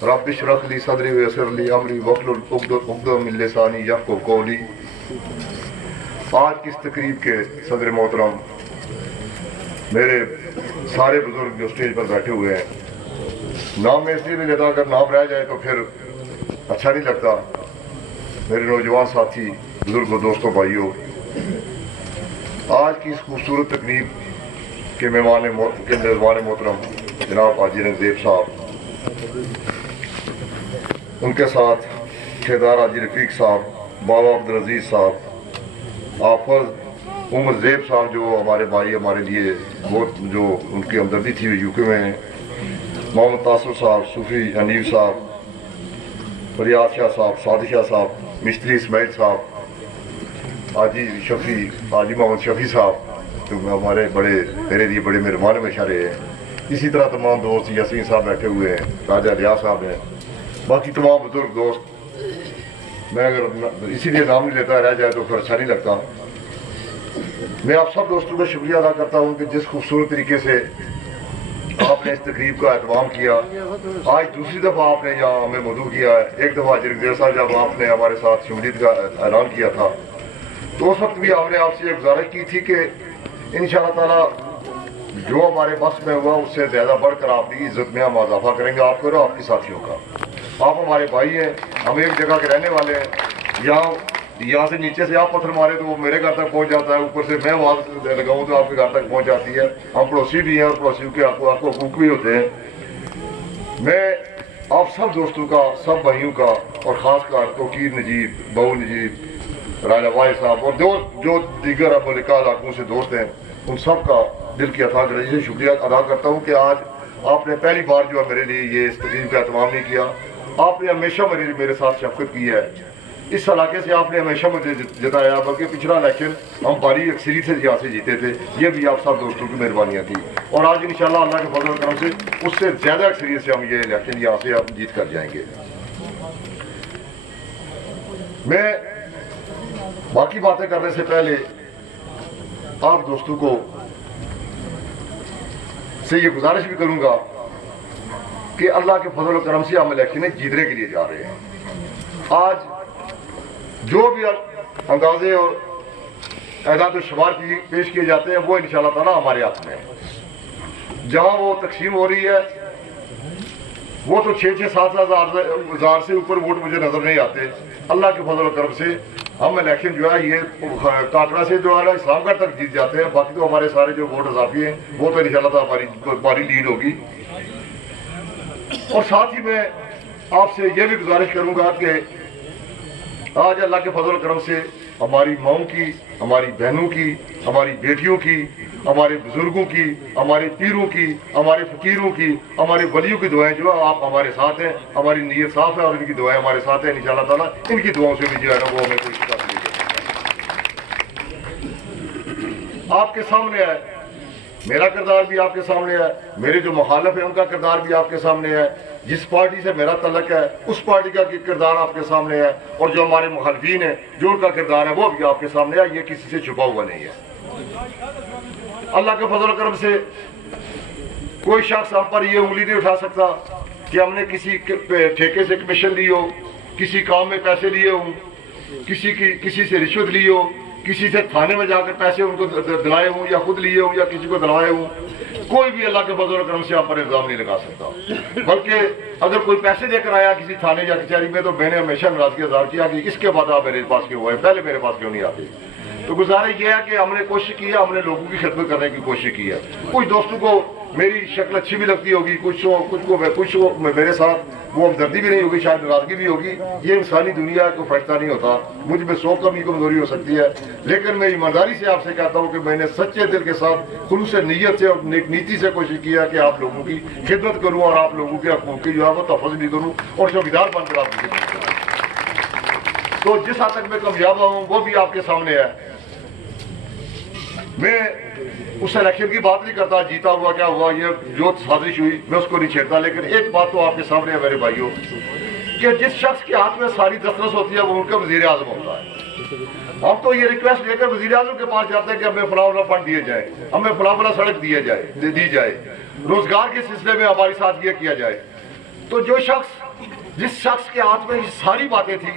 रब्बिश रख ली सदरी वयस्सिर ली अमरी वहलुल उक़दतम मिन लिसानी यफ़क़हू क़ौली। आज की इस तकरीब के सदर मोहतरम, मेरे सारे बुजुर्ग जो स्टेज पर बैठे हुए हैं, नाम में इसलिए नहीं लेता, अगर नाम रह जाए तो फिर अच्छा नहीं लगता। मेरे नौजवान साथी, बुजुर्गों, दोस्तों, भाइयों, आज की इस खूबसूरत तकरीब के मेहमान मोहतरम जनाब हाजी रंगज़ेब साहब, उनके साथ ठेकेदार हाजी रफीक साहब, बाबा अब्दुल अजीज साहब, आफज उमर ज़ेब साहब जो हमारे भाई, हमारे लिए बहुत जो उनकी हमदर्दी थी यूके में हैं, मोहम्मद तासुर साहब, सूफी हनीफ साहब, फरियाद शाह साहब, सादिक शाह साहब, मिस्त्री इस्माइल साहब, हाजी शफी, हाजी मोहम्मद शफी साहब जो हमारे बड़े, मेरे लिए बड़े मेहरबान हमेशा रहे हैं। इसी तरह तमाम दोस्त, यासीन साहब बैठे हुए हैं, राजा रिया साहब हैं, बाकी तमाम बुजुर्ग दोस्त। मैं अगर इसीलिए नाम नहीं लेता, रह जाए तो फिर अच्छा नहीं लगता। मैं आप सब दोस्तों का शुक्रिया अदा करता हूँ कि जिस खूबसूरत तरीके से आपने इस तकरीब का एहतमाम किया। आज दूसरी दफ़ा आपने यहाँ हमें मदऊ किया है। एक दफ़ा जरगदेव साहब जब आपने हमारे साथ शमूलियत का ऐलान किया था तो उस वक्त भी हमने आपसे गुजारिश की थी कि इंशाअल्लाह ताला जो हमारे बस में हुआ उससे ज़्यादा बढ़कर आपकी इज्जत में हम इजाफा करेंगे, आपको और आपके साथियों का। आप हमारे भाई हैं, हम एक जगह के रहने वाले हैं। यहाँ से नीचे से आप पत्थर मारे तो वो मेरे घर तक पहुँच जाता है, ऊपर से मैं आवाज़ लगाऊँ तो आपके घर तक पहुँच जाती है। हम पड़ोसी भी हैं और पड़ोसियों के आपको हुकूक भी होते हैं। मैं आप सब दोस्तों का, सब भाइयों का और ख़ासकर तोकीर नजीब, बहू नजीब, राजा वाहिद साहब और जो दीगर अमलिका इलाकों से दोस्त हैं, उन सब का दिल की अथाह दिली से शुक्रिया अदा करता हूँ कि आज आपने पहली बार जो है मेरे लिए ये इस तकरीब का एहतमाम नहीं किया। आपने हमेशा मेरे साथ शफकत की है। इस इलाके से आपने हमेशा मुझे जिताया, बल्कि पिछला इलेक्शन हम भारी अक्सरियत से यहाँ से जीते थे। ये भी आप सब दोस्तों की मेहरबानियाँ थी और आज इंशाल्लाह अल्लाह के फजल करम से उससे ज़्यादा अक्सरियत से हम ये इलेक्शन यहाँ से आप जीत कर जाएंगे। मैं बाकी बातें करने से पहले आप दोस्तों को से ये गुजारिश भी करूंगा कि अल्लाह के फजल करम से हम इलेक्शन जीतने के लिए जा रहे हैं। आज जो भी अंदाजे और एदाद शुमार पेश किए जाते हैं वो इंशाअल्लाह ताला हमारे हाथ में है। जहां वो तकसीम हो रही है वो तो 6-7 हज़ार से ऊपर वोट मुझे नजर नहीं आते। अल्लाह के फजल करम से हम इलेक्शन जो है ये काकड़ा से जो है इस्लामगढ़ तक जीत जाते हैं। बाकी तो हमारे सारे जो वोट इजाफी हैं वो तो इंशाअल्लाह हमारी लीड होगी। और साथ ही मैं आपसे ये भी गुजारिश करूंगा कि आज अल्लाह के फजल करम से हमारी माओं की, हमारी बहनों की, हमारी बेटियों की, हमारे बुजुर्गों की, हमारे पीरों की, हमारे फकीरों की, हमारे वलियों की दुआएं जो है आप हमारे साथ हैं। हमारी नीयत साफ है और इनकी दुआएं हमारे साथ हैं। इंशाअल्लाह ताला इनकी दुआओं से भी जो है ना वो हमें कोई शिकायत नहीं देगी। आपके सामने है, मेरा किरदार भी आपके सामने है, मेरे जो मुखालिफ है उनका किरदार भी आपके सामने है, जिस पार्टी से मेरा तल्लक है उस पार्टी का किरदार आपके सामने है और जो हमारे मुखालिफिन है जो उनका किरदार है वो भी आपके सामने है। ये किसी से छुपा हुआ नहीं है। अल्लाह के फजल करम से कोई शख्स हम पर ये उंगली नहीं उठा सकता कि हमने किसी ठेके से कमीशन ली हो, किसी काम में पैसे लिए हों, किसी से रिश्वत ली हो, किसी से थाने में जाकर पैसे उनको दिलाए हों या खुद लिए हों या किसी को दिलवाए हों। कोई भी अल्लाह के फजल करम से आप पर इल्जाम नहीं लगा सकता। बल्कि अगर कोई पैसे देकर आया किसी थाने या कचहरी में तो मैंने हमेशा नाराजगी इज़हार किया कि इसके बाद आप मेरे पास क्यों हुए, पहले मेरे पास क्यों नहीं आते। तो गुजारिश ये है कि हमने कोशिश की है, हमने लोगों की खिदमत करने की कोशिश की है। कुछ दोस्तों को मेरी शक्ल अच्छी भी लगती होगी, कुछ को मेरे साथ वो हमदर्दी भी नहीं होगी, शायद नाराजगी भी होगी। ये इंसानी दुनिया को फैसला नहीं होता, मुझ में 100 कमी कमजोरी हो सकती है। लेकिन मैं ईमानदारी से आपसे कहता हूँ कि मैंने सच्चे दिल के साथ खुलूस नीयत से और नीति से कोशिश किया कि आप लोगों की खिदमत करूँ और आप लोगों के हकूक़ की जो है वो तहफ़्फ़ुज़ भी करूँ और चौकीदार बनकर आपकी खिदमत करूँ। तो जिस हद तक मैं कामयाब हूँ वो भी आपके सामने है। मैं उस इलेक्शन की बात नहीं करता, जीता हुआ क्या हुआ, ये जो साजिश हुई मैं उसको नहीं छेड़ता। लेकिन एक बात तो आपके सामने है मेरे भाइयों कि जिस शख्स के हाथ में सारी दस्तरस होती है वो उनका वजीर आजम होता है। हम तो ये रिक्वेस्ट लेकर वजीर आजम के पास जाते हैं कि हमें फलां फंड दिए जाए, हमें फलां सड़क दी जाए, रोजगार के सिलसिले में हमारे साथ ये किया जाए। तो जो शख्स, जिस शख्स के हाथ में ये सारी बातें थी,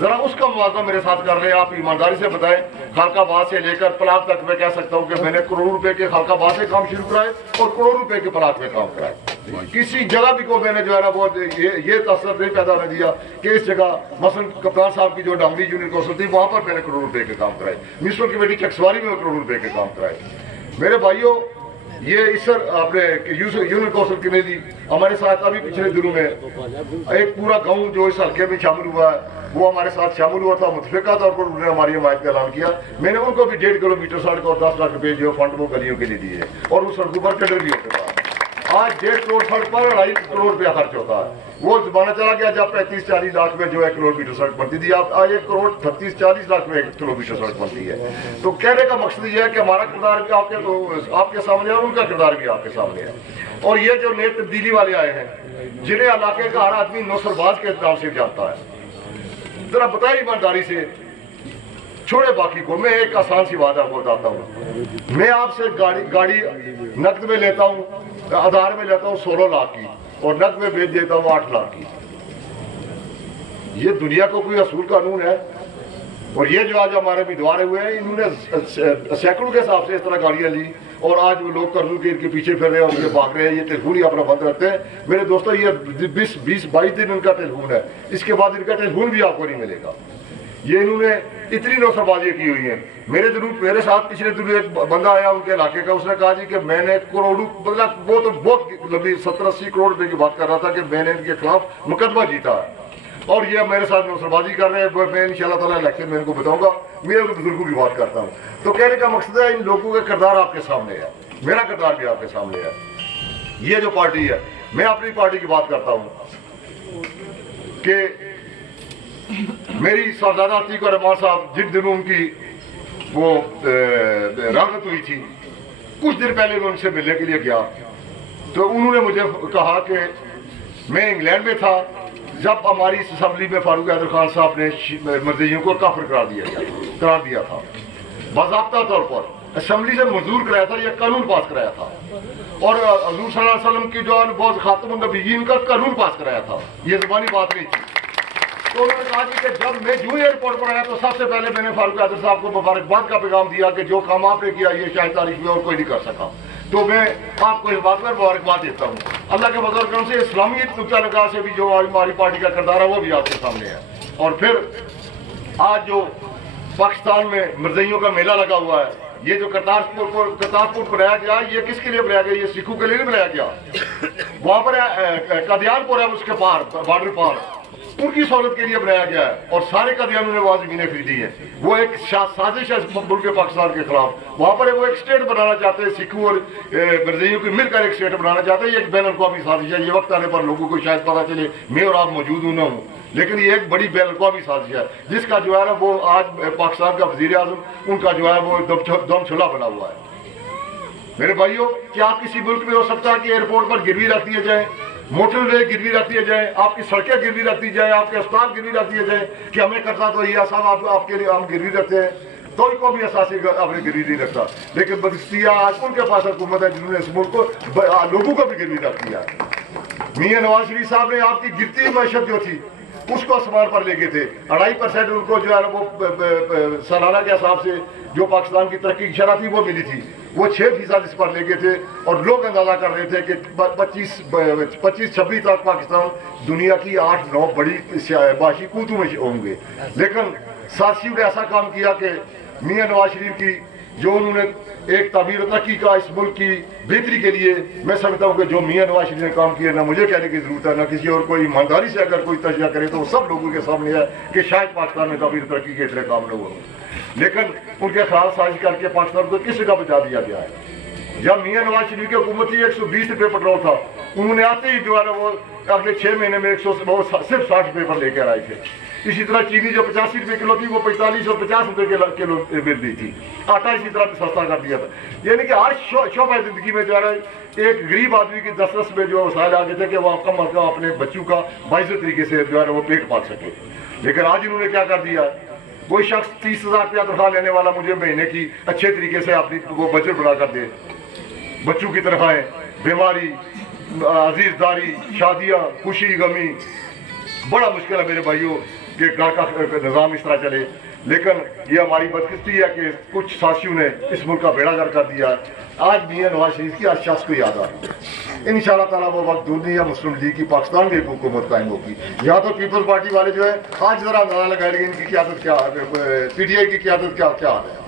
जरा उसका मुआवजा मेरे साथ कर रहे हैं। आप ईमानदारी से बताएं, खालकाबाद से लेकर पलाक तक मैं कह सकता हूं कि मैंने करोड़ों रुपए के खालकाबाद से काम शुरू कराए और करोड़ों रुपए के पलाक में काम कराए। किसी जगह भी को मैंने जो है ना बहुत ये तसर नहीं पैदा नहीं दिया कि इस जगह मसलन कप्तान साहब की जो डामरी यूनियन कौंसिल थी वहां पर मैंने करोड़ों रुपए के काम कराए। म्यूनसिपल कमेटी चकसवारी में करोड़ों रुपए के काम कराए। मेरे भाइयों, ये इस सर आपने यूनियन कौंसिल की नहीं दी। हमारे साथ अभी पिछले दिनों में एक पूरा गांव जो इस हल्के में शामिल हुआ है वो हमारे साथ शामिल हुआ था। मुतफिका तौर पर उन्होंने हमारी हमायत का ऐलान किया। मैंने उनको भी 1.5 किलोमीटर सड़क और 10 लाख रुपए जो फंड वो गलियों के लिए दिए और उस सड़कों पर टेंडर भी होता था। आज 1.5 करोड़ सड़क पर 2.5 करोड़ रुपया खर्च होता है। वो जमाना चला गया जब 35-40 लाख में जो 1 किलोमीटर सड़क बनती थी। आज 1 करोड़ 36-40 लाख में 1 किलोमीटर सड़क बनती है। तो कहने का मकसद ये है कि हमारा किरदार भी आपके सामने है और उनका किरदार भी आपके सामने है। और ये जो नए तब्दीली वाले आए हैं, जिन्हें इलाके का हर आदमी नौसरबाज के नाम से जानता है, जरा बताए ईमानदारी से, छोड़े बाकी को। मैं एक आसान सी बात आपको बताता हूँ। मैं आपसे गाड़ी नकद में लेता हूँ, आधार में लेता हूँ 16 लाख की और नकद में बेच देता हूँ 8 लाख की। ये दुनिया को कोई असूल कानून है? और ये जो आज हमारे उम्मीदवार हुए हैं, इन्होंने सैकड़ों के हिसाब से इस तरह गाड़ियां ली और आज वो लोग कर्नूल के इनके पीछे फिर रहे हैं और ये भाग रहे हैं। ये टेलीफोन ही अपना बंद रखते हैं। मेरे दोस्तों, ये 20-22 दिन इनका टेलीफोन है। इसके बाद इनका टेलीफोन भी आपको नहीं मिलेगा। ये इन्होंने इतनी नौसरबाजी की हुई है। मेरे साथ पिछले दिनों एक बंदा आया उनके इलाके का, उसने कहा जी कि मैंने करोड़ों, मतलब वो तो बहुत लंबी 70-80 करोड़ रुपए की बात कर रहा था कि मैंने इनके खिलाफ मुकदमा जीता है और ये मेरे साथ नौसरबाजी कर रहे हैं। मैं इंशाल्लाह ताला इलेक्शन में इनको बताऊंगा। मैं उन बुजुर्गों की बात करता हूँ। तो कहने का मकसद है, इन लोगों का किरदार आपके सामने है, मेरा किरदार भी आपके सामने है। ये जो पार्टी है, मैं अपनी पार्टी की बात करता हूँ कि मेरी साहबजादा अतीक और रहमान साहब, जिन दिनों उनकी वो रागत हुई थी, कुछ दिन पहले मैं उनसे मिलने के लिए गया तो उन्होंने मुझे कहा कि मैं इंग्लैंड में था जब हमारी असम्बली में फारूक हैदर खान साहब ने मर्जियों को काफिर करार दिया था। बाज़ाब्ता तौर पर असम्बली से मंजूर कराया था, यह कानून पास कराया था और हुज़ूर सल्लल्लाहु अलैहि वसल्लम की जो बहुत खातमुन नबिय्यीन का कानून पास कराया था। ये ज़बानी बात नहीं थी। तो उन्होंने कहा कि जब मैं जूं एयरपोर्ट पर आया तो सबसे पहले मैंने फारूक हैदर साहब को मुबारकबाद का पैगाम दिया कि जो काम आपने किया ये शायद तारीख में और कोई नहीं कर सका। तो मैं आपको इस बात पर मुबारकबाद देता हूँ। अल्लाह के फजल करम से इस्लामियत नुक्ता निगाह से भी जो हमारी पार्टी का किरदार है वो भी आपके सामने है। और फिर आज जो पाकिस्तान में मर्जियों का मेला लगा हुआ है, ये जो करतारपुर बनाया गया, ये किसके लिए बनाया गया? ये सिखों के लिए नहीं बनाया गया। वहां पर कादियानपुर है, उसके पार बॉर्डर पार, उनकी सहूलत के लिए बनाया गया है और सारे कादियानियों ने वहां जमीनें खरीदी है। वो एक साजिश है मुल्क पाकिस्तान के खिलाफ। वहां पर वो एक स्टेट बनाना चाहते हैं, सिखों और मर्जियों की मिलकर एक स्टेट बनाना चाहते हैं। ये एक बैन अवी साजिश है। ये वक्त आने पर लोगों को शायद पता चले, मैं और आप मौजूद हूं ना हूं, लेकिन ये एक बड़ी बैन अवी साजिश है जिसका जो है ना वो आज पाकिस्तान का वजीर आजम उनका जो है वो दम छुला बना हुआ है। मेरे भाइयों, क्या किसी मुल्क में हो सकता है कि एयरपोर्ट पर गिरवी रख दिए जाए, मोटर वे गिरवी रख दिए जाए, आपकी सड़कें गिरवी रख दी जाए, आपके अस्पताल गिरवी रख दिए जाए कि हमें करता तो ये साहब आपके लिए हम गिरवी रखते हैं, तो को भी एहसास अपनी गिरवी नहीं रखता। लेकिन बदस्तिया आज उनके पास हुकूमत है जिन्होंने इस मुल्क को लोगों को भी गिरवी रख दिया। मियां नवाज शरीफ साहब ने आपकी गिरती मैशत जो थी उसको आसमान पर ले गए थे। 2.5% उनको जो है वो सालाना के हिसाब से जो पाकिस्तान की तरक्की की शरह थी वो मिली थी, वो 6% इस पर ले गए थे और लोग अंदाजा कर रहे थे कि 25-26 तक पाकिस्तान दुनिया की 8-9 बड़ी बाशी कूतों में होंगे। लेकिन साथियों ने ऐसा काम किया कि मियां नवाज शरीफ की जो उन्होंने एक ताबीर तरक्की का इस मुल्क की बेहतरी के लिए, मैं समझता हूँ कि जो मियां नवाज शरीफ ने काम किया, ना मुझे कहने की जरूरत है ना किसी और कोई ईमानदारी से अगर कोई तजिया करे तो सब लोगों के सामने है कि शायद पाकिस्तान में ताबीर तरक्की के इतने काम न हुआ, लेकिन उनके खिलाफ साजिश करके पाकिस्तान को किस जगह बचा दिया गया है। जब मियां नवाज शरीफ की हुकूमत थी 120 रुपये पेट्रोल था, उन्होंने आते ही जो है ना वो अगले 6 महीने में सिर्फ 60 रुपये पर लेकर आए थे। इसी तरह चीनी जो 85 रुपये किलो थी वो 45 और 50 रुपये किलो मिल रही थी। आटा इसी तरह सस्ता कर दिया था। यानी कि हर शोबा जिंदगी में जो है एक गरीब आदमी की 10 में जो वसाइल आ गए थे कि वो कम अज कम अपने बच्चों का बाइज़ तरीके से जो है वो पेट पाल सके। लेकिन आज इन्होंने क्या कर दिया, कोई शख्स 30,000 रुपया तनख्वाह लेने वाला मुझे महीने की अच्छे तरीके से अपनी वो बजट बना कर दे, बच्चों की तनख्वाहें, बीमारी, अजीजदारी, शादियाँ, खुशी गमी, बड़ा मुश्किल है मेरे भाइयों कि घर का निज़ाम इस तरह चले। लेकिन ये हमारी बदकिस्मती है कि कुछ साथियों ने इस मुल्क का बेड़ा गर्क कर दिया। आज मियां नवाज शरीफ की आज शख्स को याद आ इंशाअल्लाह ताला वो वक्त दूर नहीं है, मुस्लिम लीग की पाकिस्तान में एक हुकूमत कायम होगी। यहाँ तो पीपल्स पार्टी वाले जो है आज जरा अंदाजा लगाए लेकिन इनकी क्यादत क्या है, PTI की क्यादत क्या है।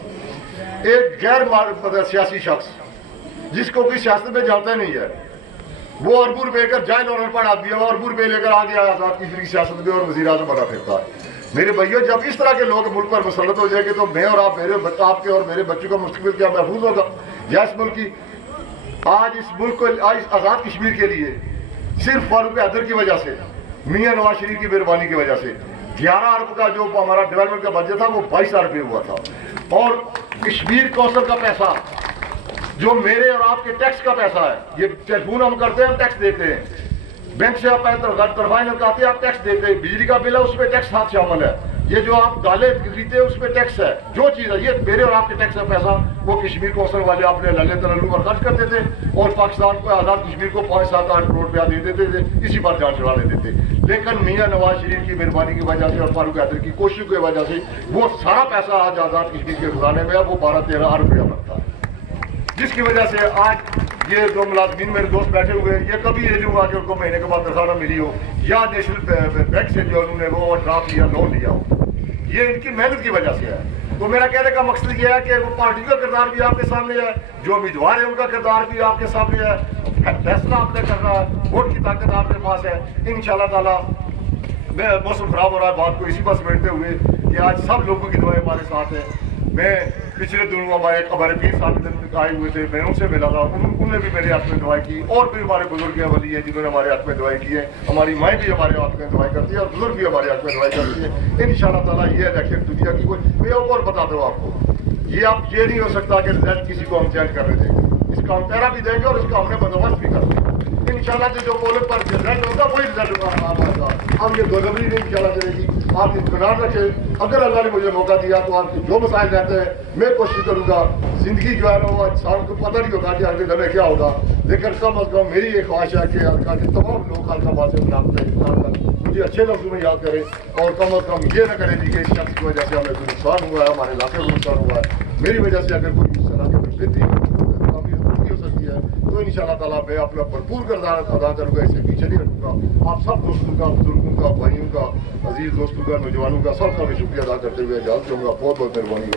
एक गैर सियासी शख्स जिसको कोई सियासत में जानता नहीं है, वो अरबू रुपए कर जाए और अनपढ़ आदमी है, वो अरबू रुपए लेकर आ गया आजाद की सियासत में और वज़ीर आज़म बना फिरता है। मेरे भाइयों, जब इस तरह के लोग मुल्क पर मुसल्लत हो जाएंगे तो मैं और आप, आपके और मेरे बच्चों का मुस्तकबिल क्या महफूज होगा। या इस मुल्क की आज इस मुल्क को आज आज़ाद कश्मीर के लिए सिर्फ फारूक हैदर की वजह से, मियां नवाज शरीफ की मेहरबानी की वजह से 11 अरब का जो हमारा डेवलपमेंट का बजट था वो 22 अरब हुआ था। और कश्मीर कौंसिल का पैसा जो मेरे और आपके टैक्स का पैसा है, ये टेलीफोन हम करते हैं, टैक्स देते हैं, बैंक से आप तरफाइन लगाते हैं, आप टैक्स देते हैं, बिजली का बिल है उसमें टैक्स साथ शामिल है, ये जो आप दालें खरीदते हैं उसमें टैक्स है, जो चीज है ये मेरे और आपके टैक्स का पैसा वो कश्मीर कौंसिल वाले अपने लल्ले तलल्लू पर खर्च करते थे और पाकिस्तान को आजाद कश्मीर को 5-7-8 करोड़ रुपया दे देते थे, इसी पर जान चढ़ाने देते। लेकिन मियां नवाज शरीफ की मेहरबानी की वजह से और फारूक हैदर की कोशिश की वजह से वो सारा पैसा आज आजाद कश्मीर के खजाने में है, वो 12-13 अरब रुपया बनता है, जिसकी वजह से आज ये जो मुलाजमीन मेरे दोस्त बैठे हुए हैं, ये कभी ये नहीं हुआ कि उनको महीने के बाद तनख्वाह मिली हो या नेशनल बैंक से जो उन्होंने वो ड्राफ्ट लिया, लोन लिया हो, ये इनकी मेहनत की वजह से है। तो मेरा कहने का मकसद ये है कि वो पार्टी का किरदार भी आपके सामने है, जो उम्मीदवार है उनका किरदार भी आपके सामने है, फैसला आपने करना है, वोट की ताकत आपके पास है। इंशाअल्लाह ताला मौसम खराब हो रहा है, बात को इसी पर समेटते हुए कि आज सब लोगों की दुआएं हमारे साथ है। मैं पिछले दिनों हमारे पीर साहब आए हुए थे, मैं उनसे मिला था, उन्होंने भी मेरे हाथ में दुआई की और भी हमारे बुजुर्ग वली हैं जिन्होंने हमारे हाथ में दुआई की है, हमारी माएँ भी हमारे हाथ में दुआई करती है और बुजुर्ग भी हमारे हाथ में दुआई करती है। इंशाअल्लाह ताला ये इलेक्शन दुनिया की कोई, मैं और बता दूँ आपको, ये नहीं हो सकता कि रिजल्ट किसी को हम चेंज करने देंगे, इसका हम पहरा भी देंगे और इसका हमने बंदोबस्त भी कर देंगे। इंशाअल्लाह जो पोलिंग पर रिजल्ट होगा वही रिजल्ट होगा। हम ये दोगबरी नहीं इंशाअल्लाह चलेगी, आप इत्मीनान रखें। अगर अल्लाह ने मुझे मौका दिया तो आपके जो मसाइल रहते हैं मैं कोशिश करूंगा। जिंदगी जो है ना वो इंसान को पता नहीं होगा कि अगले दफे क्या होगा, लेकिन कम अज कम मेरी एक ख्वाहिश है कि हल्का के तमाम लोग हल्का बात से मुझे अच्छे लफ्जों में याद करें और कम अज कम ये ना करें कि इस शख्स की वजह से हमें कोई नुकसान हुआ है, हमारे इलाके को नुकसान हुआ है, मेरी वजह से अगर कोई इस तरह की बेहतरी हो सकती है तो इंशाअल्लाह ताला मैं अपना भरपूर किरदार अदा करूँगा, इससे पीछे नहीं हटूंगा। आप सब दोस्तों का, बुजुर्गों का, भाइयों का, अजीज दोस्तों का, नौजवानों का सबका भी शुक्रिया अदा करते हुए इजाज़त दूंगा। बहुत बहुत मेहरबानी।